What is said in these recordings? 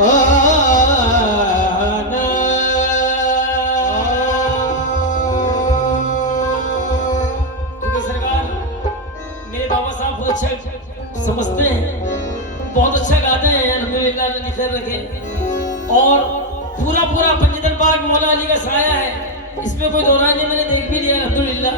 आना। क्योंकि सरकार मेरे बाबा साहब बहुत अच्छा समझते हैं, बहुत अच्छा गाते हैं, अल्हम्दुलिल्लाह अल्लाह खैर रखे। और पूरा पूरा पंजतन पाक मौला अली का साया है, इसमें कोई दो राय नहीं, मैंने देख भी लिया अल्हम्दुलिल्लाह।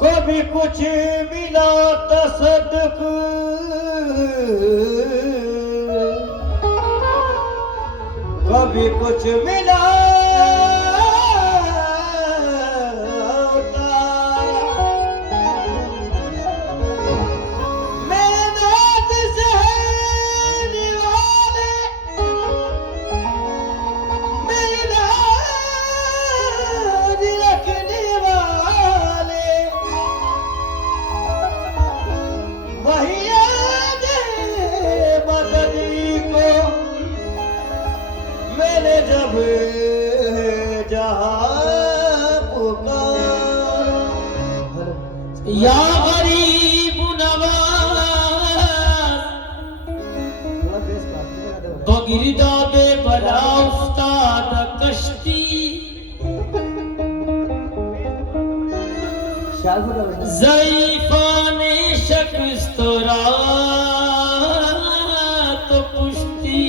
कभी कुछ मिला तसदक, कभी कुछ मिला जब जहाँ पुकारा या गरीब नवाज बगिरदा बे बला उस्ताद कश्ती, ज़ईफ़ाने शक्स्तरा तो पुश्ती,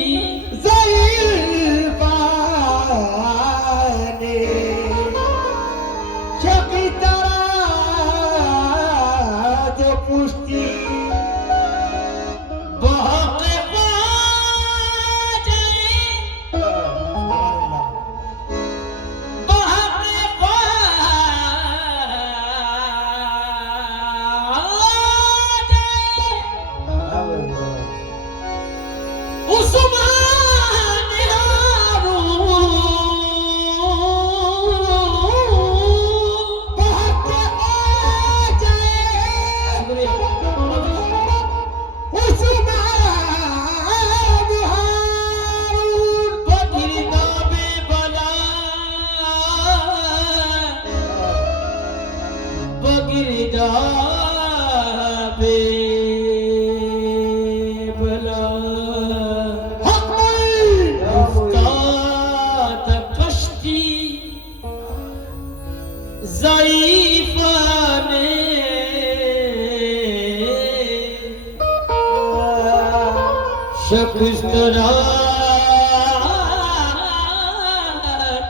शक्स्तरा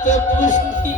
तो पुश्ती,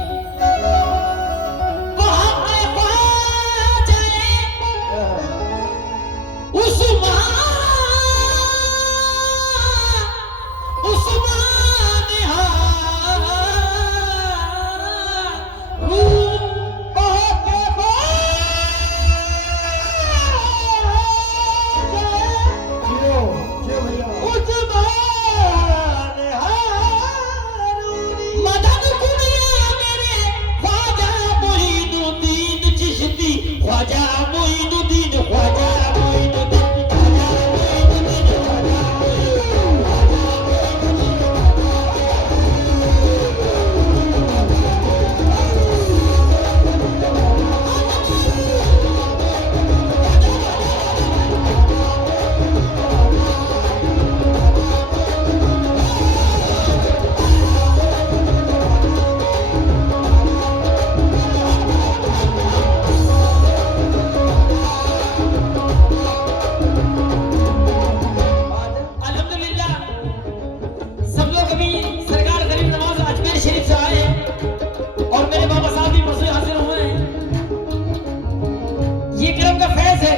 ये करम का फैज है।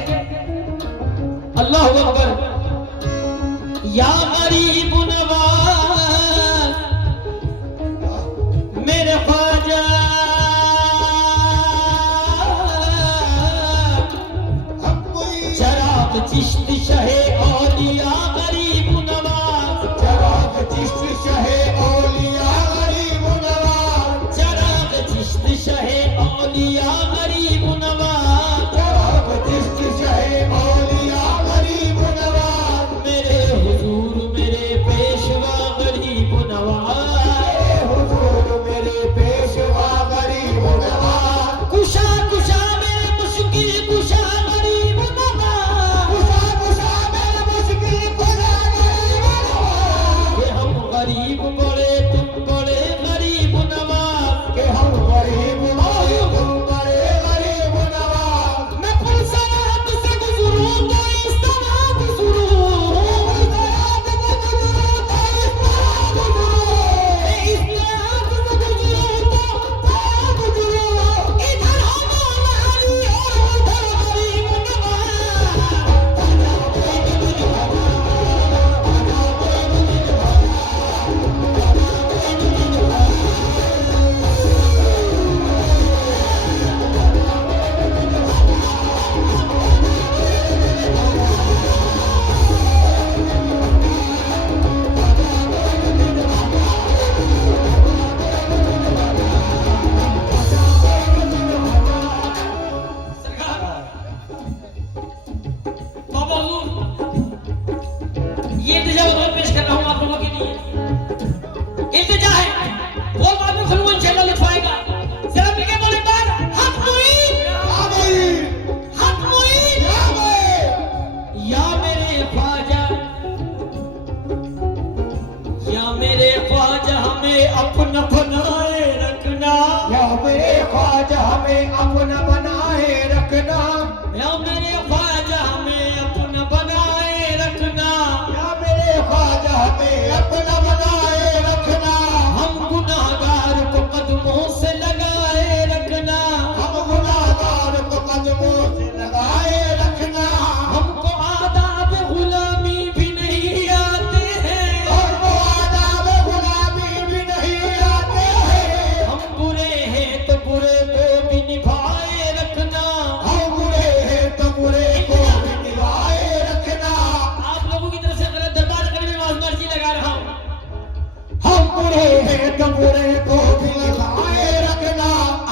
अल्लाह अकबर। या गरीब नवाज मेरे ख्वाजा चराग चिश्ती शहे औलिया गरीब नवाज चराग चिश्ती शहे औलिया गरीब नवाज चराग चिश्ती शहे औलिया गरीब नवाज चराग चिश्ती शहे औलिया गरीब नवाज मेरे हुजूर मेरे पेशवा गरीब नवाज हुजूर मेरे पेशवा गरीब नवाज कुशा कुशा मेरे मुश्किल कुशा गरीब नवाज कुशा कुशा मेरे मुश्किल कुशा गरीब नवाज कि हम गरीब बड़े तुम बड़े गरीब नवाज कि हम गरीब बड़े तुम बड़े गरीब नवाज मैं पुलसरात से गुजरूं तो इस तरह गुजरूं बाबा हुजूर ये इल्तिजा मैं पेश कर रहा हूं आप लोगों के लिए। इल्तिजा है बोल बाद में खुलवा इंशाल्लाह लिखवाएगा। जरा मिलके बोले बार हक मुईन हक मुईन या मेरे ख्वाजा हमें अपना बनाए रखना या मेरे ख्वाजा हमें अपना बनाए रखना या मेरे ख्वाजा हमें अपना बनाए रखना या मेरे ख्वाजा हमें अपना बनाए रखना हम गुनाहगार को कदमों से लगाए रखना हम गुनाहगार को कदमों से लगाए रखना हमको आदाब गुलामी भी नहीं आते हैं हमको आदाब गुलामी भी नहीं आते हैं हम बुरे हैं तो बुरे को भी निभाए रखना हम बुरे हैं तो बुरे को भी निभाए रखना आप लोगों की तरफ से गलत दरबार करने में मर्जी लगा रहा हूँ। हम बुरे हैं तो बुरे को भी निभाए रखना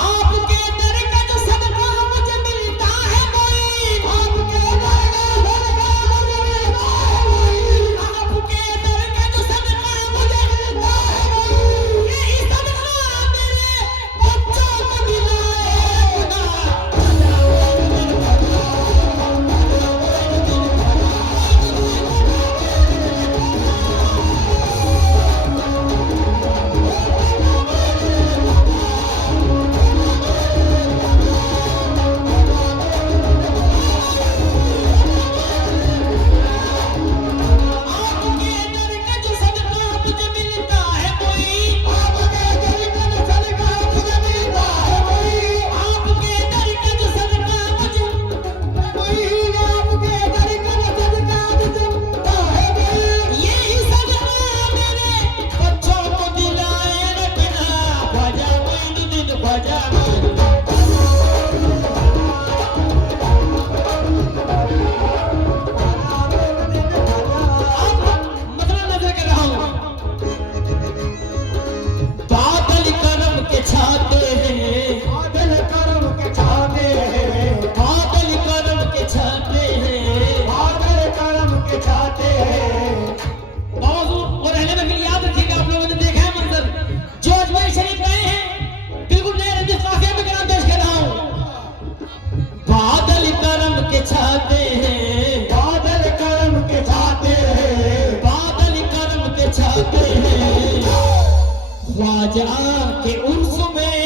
आपके दर का जो सदका मुझे मिलता है मोईन आपके दर का सदका मुझे मिलता है मोईन आपके दर का जो सदका मुझे मिलता है मोईन यही सदका मेरे बच्चों को दिलाए आपके दर का जो सदका मुझे मिलता है मोईन आपके दर का सदका मुझे मिलता है मोईन आपके दर का जो सदका मुझे मोईन आपके दर का सदका मुझे मिलता है मोईन यही सदका मेरे बच्चों को दिलाए रखना ख्वाजा मोइनुद्दीन ख्वाजा मसला नजर कर रहा हूँ। बादल करम के छाते हैं बादल करम के छाते हैं बादल करम के छाते हैं बादल करम के छाते हैं बावजूद और अहले महफिल याद रखिएगा आप लोगों ने देखा है मंजर जो अजमेर शरीफ गए हैं बिल्कुल नए रंग काफिया में कलाम पेश कर रहा हूँ। बादल करम के छाते हैं बादल करम के छाते हैं बादल करम के छाते हैं ख्वाजा के उर्स में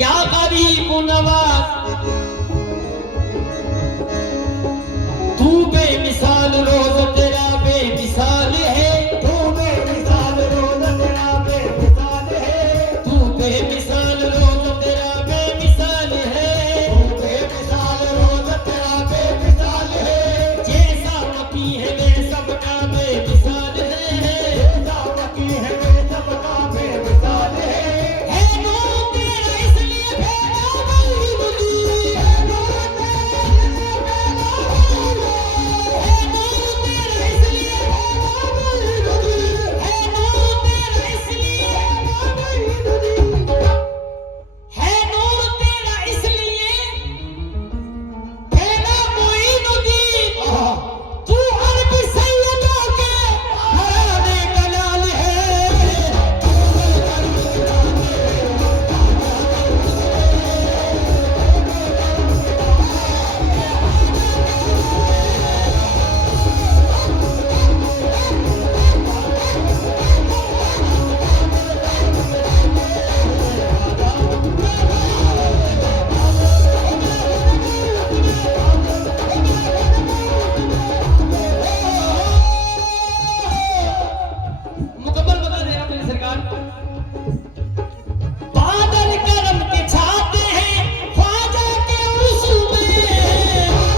या गरीब नवाज तू बेमिसाल रोज तेरा बेमिसाल है तू बेमिसाल रोज तेरा बेमिसाल है तू बेमिसाल रोज तेरा बेमिसाल है तू बेमिसाल रोज तेरा बेमिसाल है जैसा वकी है वे सबका बेमिसाल है जैसा वकी है वे सबका बेमिसाल है नूर तेरा इसलिए भेजा मौलूदी है नूर तेरा इसलिए भेजा मोइनुद्दीन तू अरबी सैयदों के घराने का लाल है मुकम्मल बता दे रहा मेरी सरकार बादल करम के छाते हैं ख्वाजा के उर्सू में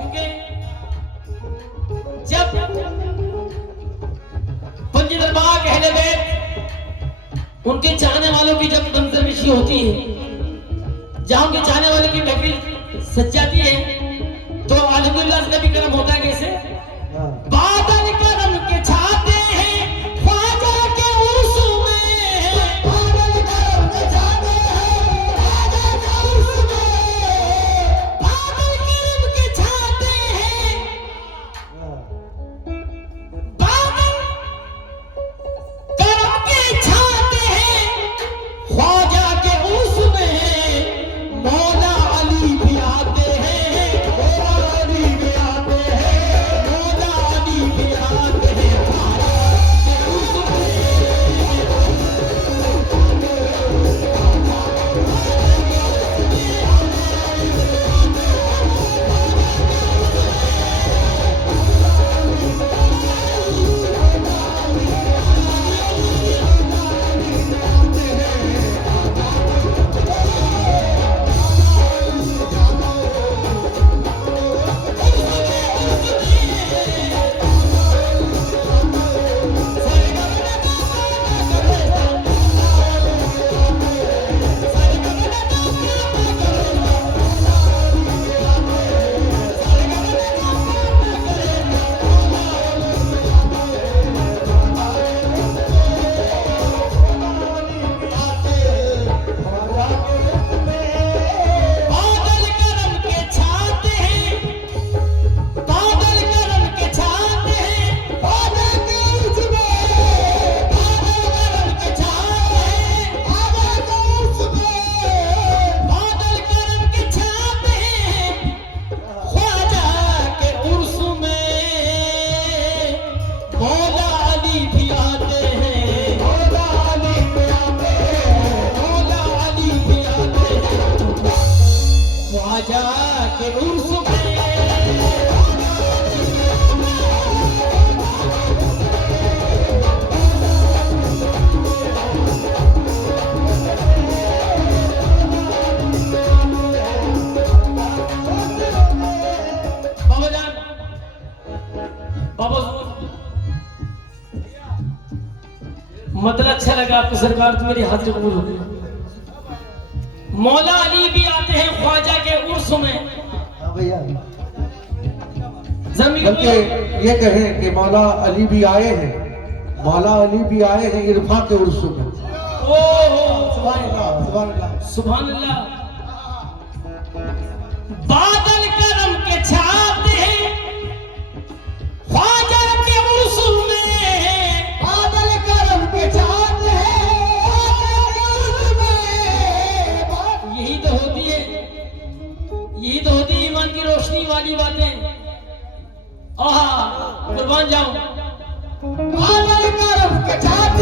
क्योंकि जब पंज दरबार कहले बैठ उनके चाहने वालों की जब मंजरविशी होती है जहां उनके चाहने वालों की महफिल सज जाती है तो अल्हम्दुलिल्लाह इसका भी करम होता है कैसे बादल करम के छाते हैं ख्वाजा के उर्सू में बादल करम के छाते हैं ख्वाजा के उर्स में बादल करम के छाते हैं बादल करम के छाते हैं ख्वाजा के उर्स में मौला अली भी आते हैं मौला अली भी आते हैं मौला अली भी आते हैं ख्वाजा के उर्स में बादल करम के छाते हैं बादल करम के छाते हैं ख्वाजा के उर्स में बादल करम के छाते हैं ख्वाजा के उर्स में बादल करम के छाते हैं ख्वाजा के उर्स में मौला अली भी आते हैं मौला अली भी आते हैं मौला अली भी आते हैं ख्वाजा के उर्स में बाबा जान बाबा मतलब अच्छा लगा आपको सरकार तो मेरी हाजिरी कबूल हो गई मौला अली भी आते हैं ख्वाजा के उर्स में हाँ भैया जमीन बल्कि ये कहें कि मौला अली भी आए हैं मौला अली भी आए हैं इरफा के उर्स में सुभान अल्लाह सुभान अल्लाह बादल करम के छाते हैं ख्वाजा के उर्स में बादल करम के छाते हैं ख्वाजा के उर्स में यही तो होती है ईमान की रोशनी वाली बातें आहा कुर्बान जाऊं बादल करम के छाते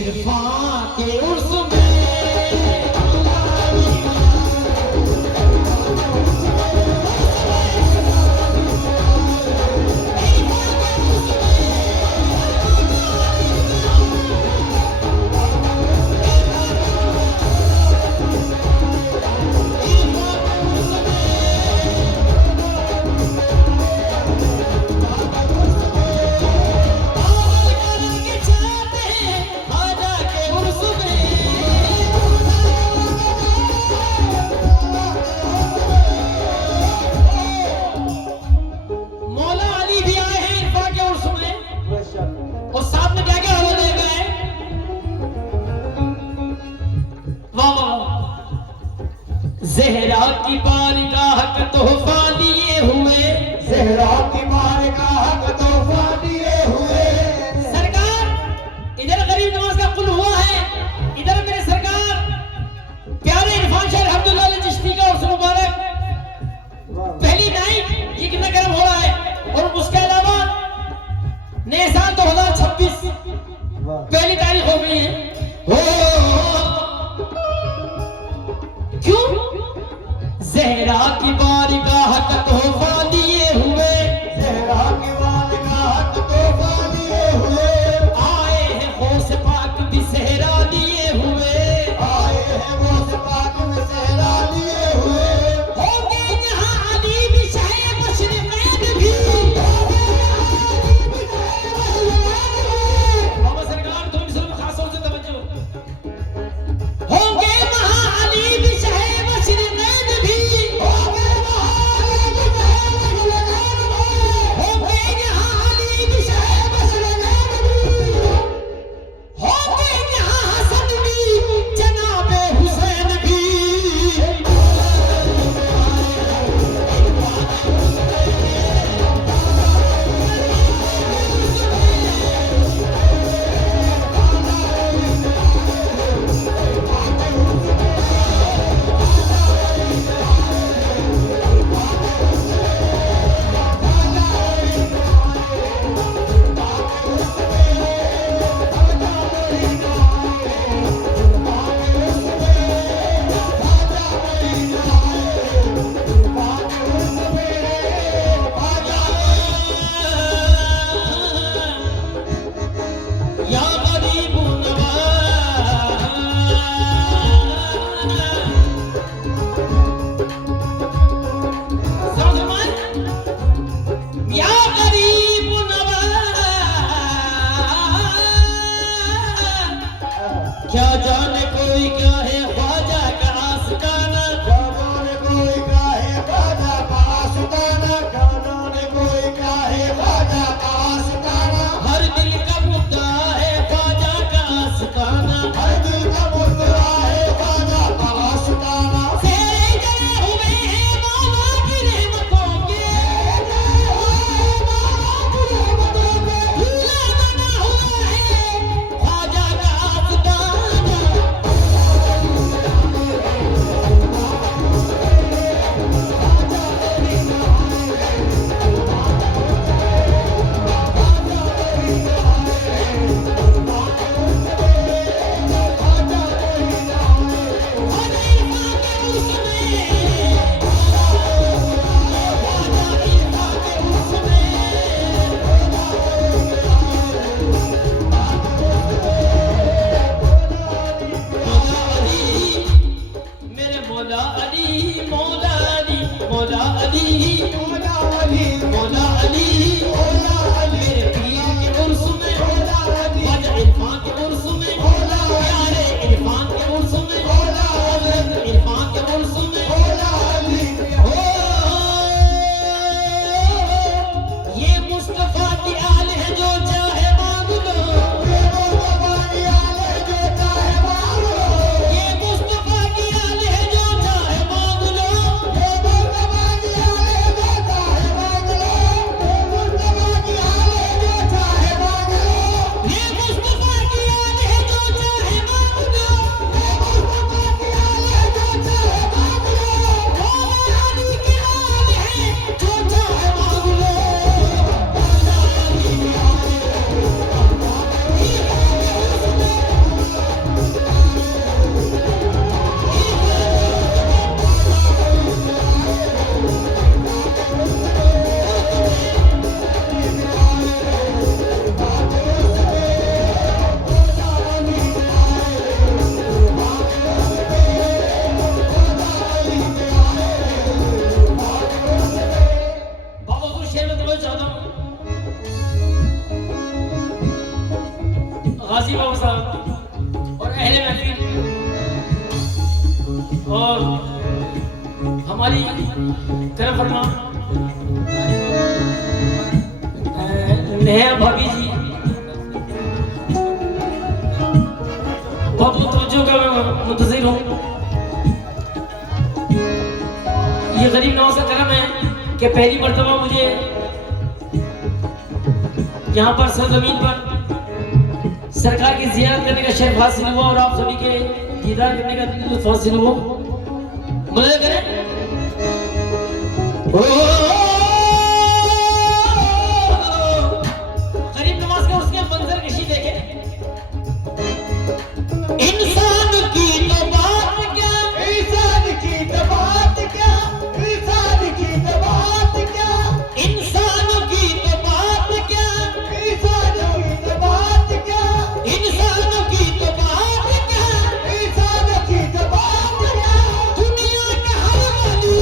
इरफान के उर्स में ज़हरा की बारगाह का तोहफा लिए हुए, ज़हरा की बारगाह का तोहफा दिए हुए। सरकार इधर गरीब नवाज का कुल हुआ है, इधर मेरे सरकार प्यारे इरफान शाह अब्दुल्लाह अली चिश्ती का उर्स मुबारक पहली नाइट ये कितना गर्म हो रहा है। और उसके अलावा नए साल 2026 पहली तारीख हो गई है। क्यों? ज़हरा की बारगाह का तोहफा दिए हुए, ज़हरा की बारगाह का तोहफा दिए हुए। आए हैं गौस पाक भी ज़हरा दिए हुए, आए हैं गौस पाक में ज़हरा दिए हुए। होंगे जहां अली भी शाह मशरिक़ैन भी। बाबा सरकार तुम इस में खास तौर से तवज्जो। होंगे वहां अली भी शाह मशरिक़ैन भी, होंगे जहां अली भी शाह मशरिक़ैन भी, होंगे जहां हसन भी जनाबे हुसैन भी। या गरीब नवाज, समझ या गरीब नवाज, क्या जाने कोई क्या है ख्वाजा का आस्ताना, क्या जाने कोई क्या है ख्वाजा का आस्ताना। क्या जाने कोई क्या है ख्वाजा का आस्ताना। हर दिल का मुद्दा है ख्वाजा का आस्ताना। हर दिल का मुद्दा है ख्वाजा का आस्ताना। सेरे जले हुए हैं मौला की रहमतों के, भूला बना हुआ है ख्वाजा का आस्ताना। मौला अली, मौला अली, मौला अली, मौला अली, मौला अली, मौला अली, मेरे पीर के उर्स में, मौला अली, ख्वाजा इरफान के उर्स में, मौला प्यारे इरफान के उर्स में, मौला हज़रत इरफान के उर्स में, मौला अली। हो ये मुस्तफा की आल है जो चाहे मांग लो, ये मुस्तफा की आल है जो चाहे मांग लो। ये मुस्तफा की आल है जो चाहे हमारी करम फरमा नेहा भाभी जी, बहुत बहुत तवज्जो का मैं मुंतज़िर हूँ। ये गरीब नवाज का करम है कि पहली मर्तबा मुझे यहाँ पर सरजमीन पर सरकार की ज़ियारत करने का शर्फ हासिल हुआ और आप सभी के दीदार करने का लुत्फ़ हासिल हुआ। मदद करें। गरीब नवाज का उसके मंजर कशी देखे। इंसान की तो बात क्या, इंसान की तो बात क्या, इंसान की तो बात क्या, इंसान की तो बात क्या, इंसान की तो बात क्या, इंसान की तो बात क्या, इंसान की तो बात क्या, दुनिया का हर वली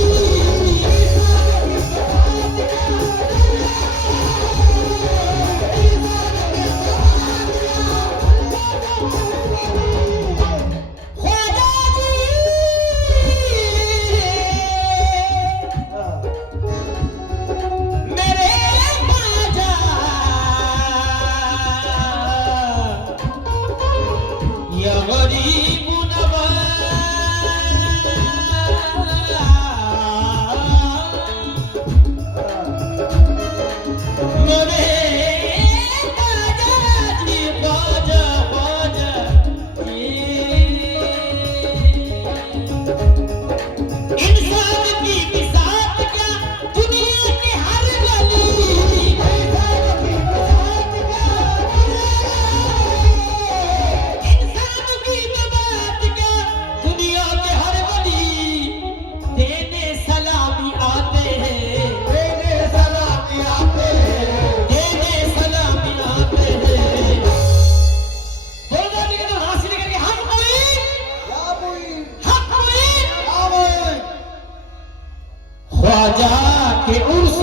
ख्वाजा जी मेरे ख्वाजा या गरीब नवाज मेरे ख्वाजा जी, ख्वाजा ख्वाजा जी। इंसान की बिसात क्या, दुनिया की हर गली, इंसान की तो बात क्या, दुनिया के हर वली देने सलामी आते हैं, देने सलामी आते हैं, देने सलामी आते हैं। बोलो निकल तो हासिल करके हम हुई, या मुई, हम हुई या मुई। ख्वाजा के उर्स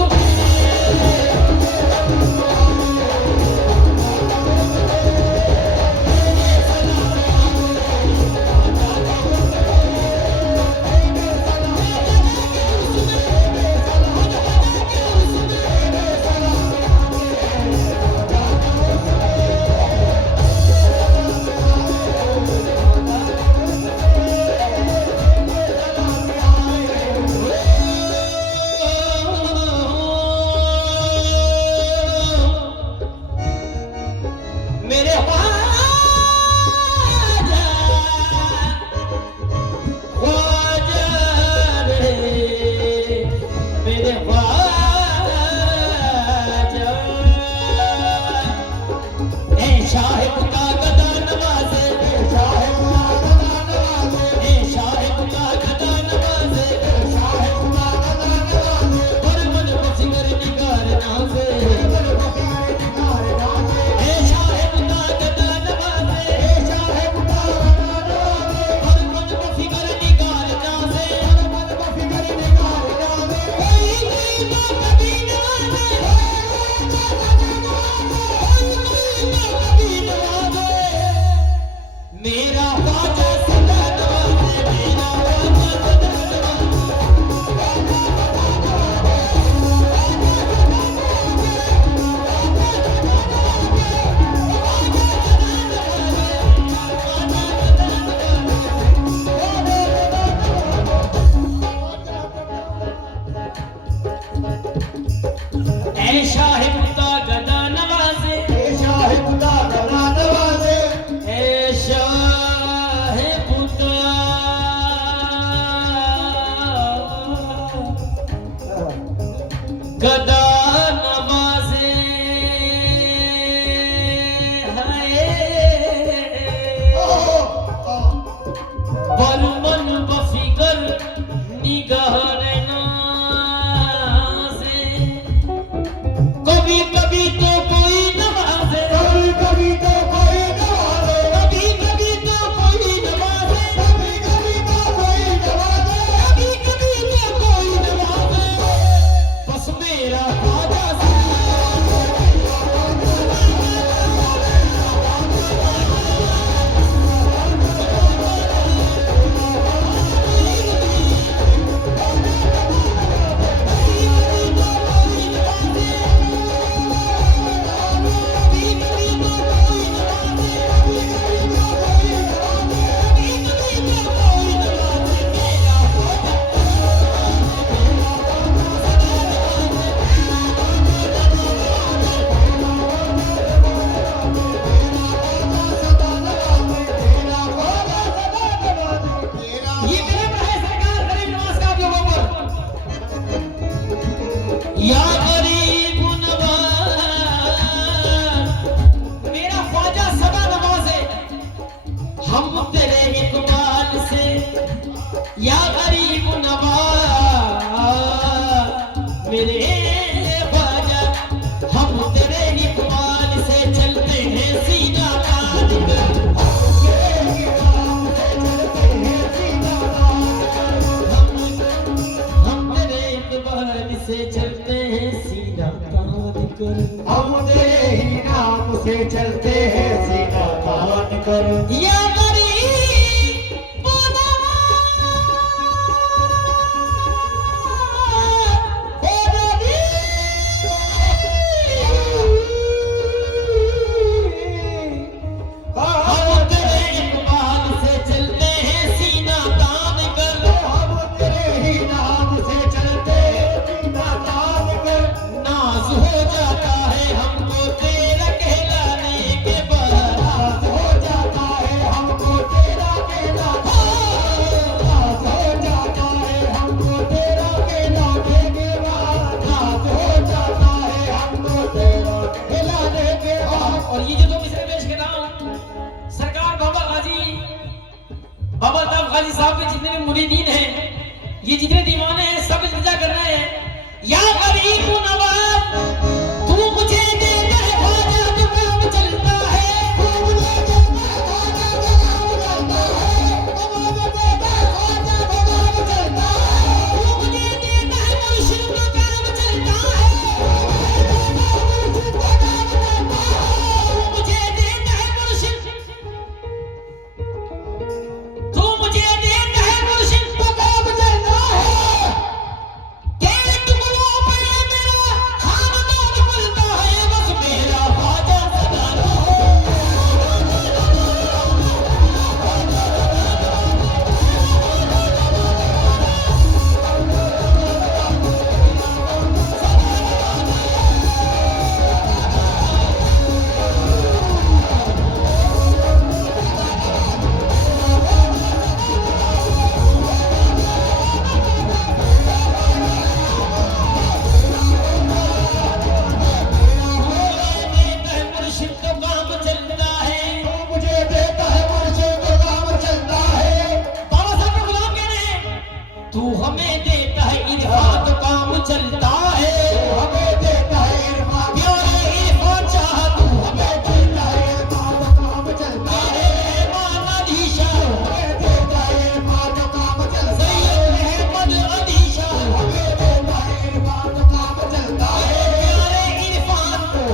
से चलते हैं सीना तान कर। या गरीब हम तेरे इकबाल से चलते हैं सीना तान कर। हम तेरे ही नाम से चलते सीना तान कर। नाज हो जाता है हमको तेरा कहलाने के बाद। नाज हो जाता है हमको तेरा कहलाने नाज हो जाता है हमको तेरा कहलाने के बाद। नाज हो जाता है हमको तेरा कहलाने के बाद। और ये जो तुम इसमें पेश कर रहा हूँ, सरकार बाबा अल्ताफ गाजी साहब के जितने भी मुरीदीन हैं, ये जितने दीवाने हैं, सब इल्तिजा कर रहे हैं। या गरीब नवाब तू मुझे दे दे ख्वाजा जो काम चलता है। तू मुझे दे दे ख्वाजा जो काम चलता है। तू मुझे दे दे ख्वाजा जो काम चलता है। तू मुझे दे दे मुर्शिद जो काम चलता है। मुझे देता है मुर्शिद, तू मुझे देता है मुर्शिद तो काम चलता है। तेरे टुकड़ों पे मेरा खानदान पलता है, बस मेरा ख्वाजा सदाना है। देता है मुर्शिद तो काम चलता है। मुझे देता है मुर्शिद तो काम चलता है। बाबा साहब के गुलाम कहने हैं, तू हमें देता है इरफान तो काम चलता है। हमें देता है इरफान प्यारे इरफान चाह तू हमें देता है इरफान तो काम चलता है। मेहमान अलीशा हमें देता है इरफान तो काम चलता है। सैयद अहमद अलीशा हमें देता है इरफान तो काम चलता है। प्यारे इरफान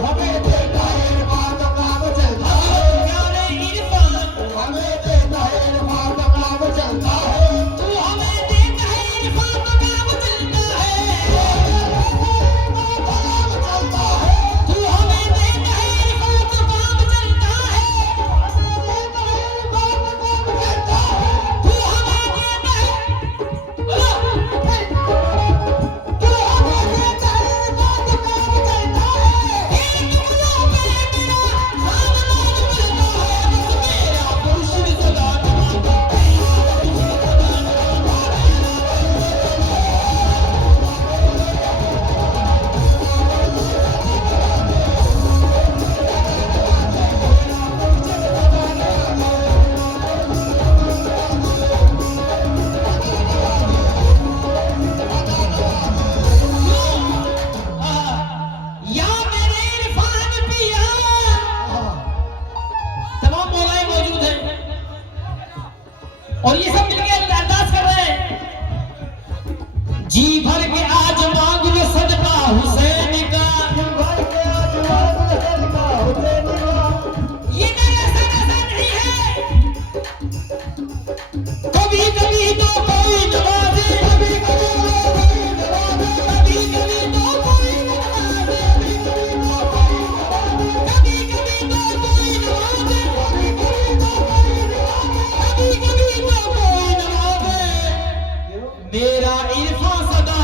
हमें देता है इरफान तो काम चलता है। प्यारे इरफान हमें देता है इरफान तो काम चलता है। तू हमें देता है इरफान तो काम चलता है। तू हमें देता है इरफान तो काम चलता है। तू हमें देता है या मेरे इरफान पिया। तमाम मौलाए मौजूद हैं और ये सब मिलके अरदास कर रहे हैं। जी भर के आज मांग लो सदका हुसैन का। ये कोई ऐसा नहीं है। कभी कभी तो कोई नवाजे, कभी कभी तो कोई नवाजे, कभी कभी तो कोई नवाजे, कभी कभी तो कोई नवाजे, कभी कभी तो कोई नवाजे। मेरा इरफान सदा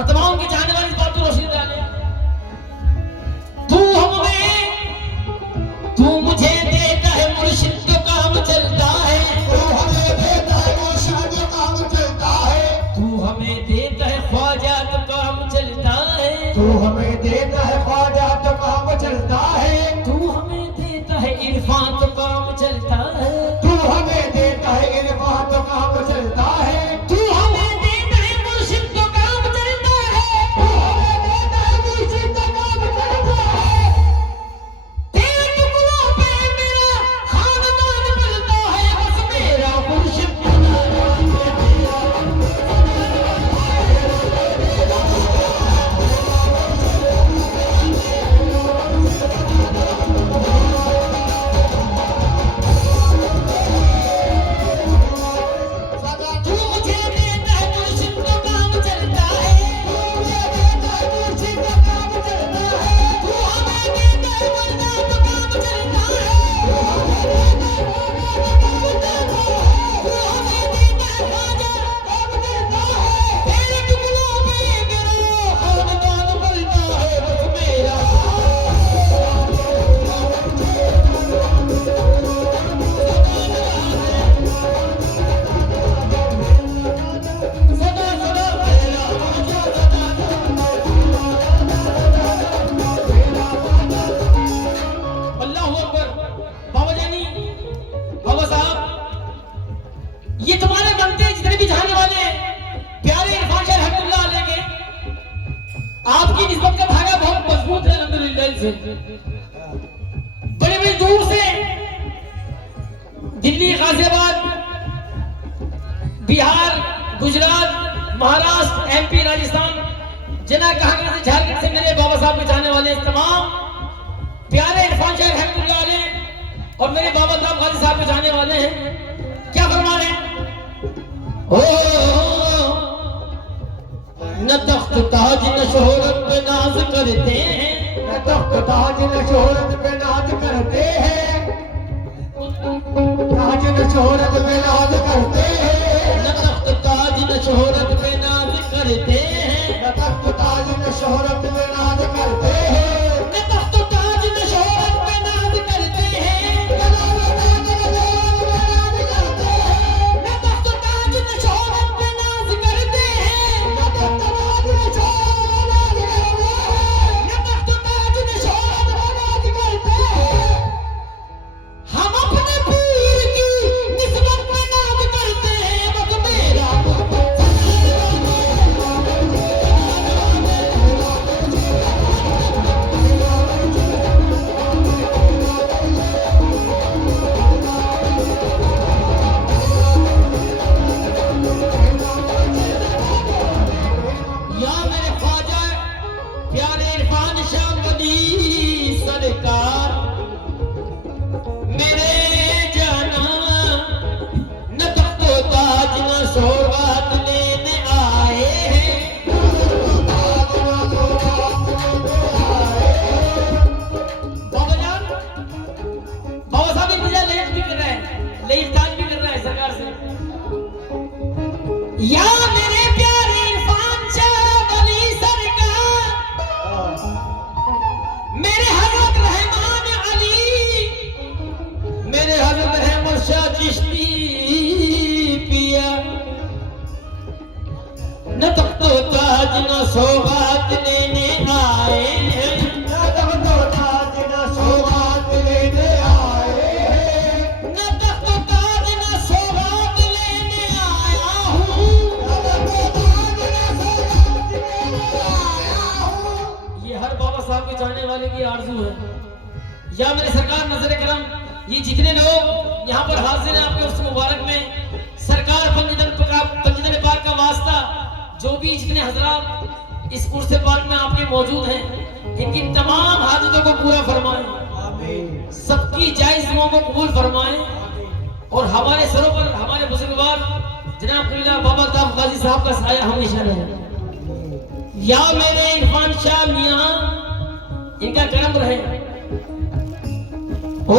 और तमाम के चाहने वाली इस बात को रोशनी डाले। तू मुझे देता है मुर्शिद तो काम चलता है, तू हमें देता है मुर्शिद तो काम चलता है, तू हमें देता है ख्वाजा तो काम चलता है, तू हमें देता है ख्वाजा तो काम चलता है, तू हमें देता है इरफान तो काम चलता है, तू हमें देता है इरफान तो काम चलता है, तू हमें देता है मुर्शिद तो काम चलता है, तू हमें देता है मुर्शिद तो काम चलता है। तेरे टुकड़ों पे मेरा खानदान पलता है, बस मेरा मुर्शिद तू मुझे देता है मुर्शिद तो काम चलता है, तू हमें देता है मुर्शिद तो काम चलता है, तू हमें देता है मर्दा तो काम चलता है, तू हमें देता है ख्वाजा तो काम चलता है, तू हमें देता है ख्वाजा काम चलता है। तेरे टुकड़ों पे मेरा खानदान पलता है, बस मेरा सदा सदा तेरा अल्लाहू अकबर। बाबा जानी, बाबा साहब, ये तुम्हारे बनते हैं जितने भी चाहने वाले हैं, प्यारे इरफान शाह रहमतुल्लाह अलैह के, आपकी निस्बत का धागा बहुत मजबूत है अल्हम्दुलिल्लाह से। बड़े बड़े दूर से दिल्ली, गाजियाबाद, बिहार, गुजरात, महाराष्ट्र, एमपी, राजस्थान, जना कहां से, झारखंड से मेरे बाबा साहब के चाहने वाले तमाम प्यारे इरफान शाह रहमतुल्लाह अलैह और मेरे बाबा साहब गाजी साहब के चाहने वाले हैं। क्या फरमा रहे हैं? ओ न तख्त ताज न शोहरत पे नाज करते हैं, न तख्त ताज न शोहरत पे नाज करते हैं, ताज न शोहरत पे नाज करते हैं, न तख्त ताज न शोहरत पे नाज करते हैं, न तख्त ताज न शोहरत पे नाज करते हैं, न तख्त ताज न शोहरत पे नाज करते हैं, न तख्त ताज न शोहरत पे नाज करते हैं, न तख्त ताज न शोहरत पे नाज करते हैं, न तख्त ताज न शोहरत पे नाज करते हैं, न तख्त ताज न शोहरत पे नाज करते हैं। हम अपने पीर की निस्बत पे नाज करते हैं, बस मेरा या मेरे ख्वाजा प्यारे इरफान शाह वली सरकार, मेरे जाना न तख्तो ताज न सौगात लेने आए हैं। बाबा जान, बाबा साहब इंतजार लेट भी कर रहे हैं, लेट ताज भी कर रहा है सरकार से। या मेरे प्यारे इरफान शाह वली सरकार, मेरे हजरत रहमान अली, मेरे हजरत रहमान शाह चिश्ती पिया, न तख्तो ताज न सौगात लेने आए हैं, न तख्त ताज न सौगात लेने आए हैं, न तख्तो ताज न सौगात लेने आया हूँ। न तख्त ताज न सौगात लेने आया हूँ। ये हर बाबा साहब के चाहने वाले की आरज़ू है। या मेरे सरकार नजर करम, ये जितने लोग यहाँ पर हाजिर हैं आपके उस मुबारक में, सरकार पंजतन पाक का वास्ता, जो भी जितने हजरात इस कुर्से पाक में आपके मौजूद हैं, इनकी तमाम हाजतों को पूरा फरमाएं, सबकी जायज दुआओं को कबूल फरमाएं, और हमारे सरों पर हमारे बुजुर्गवार जनाब कुलीला बाबा ताब गाजी साहब का साया हमेशा रहे। या मेरे इरफान शाह मियां, इनका कर्म रहे। ओ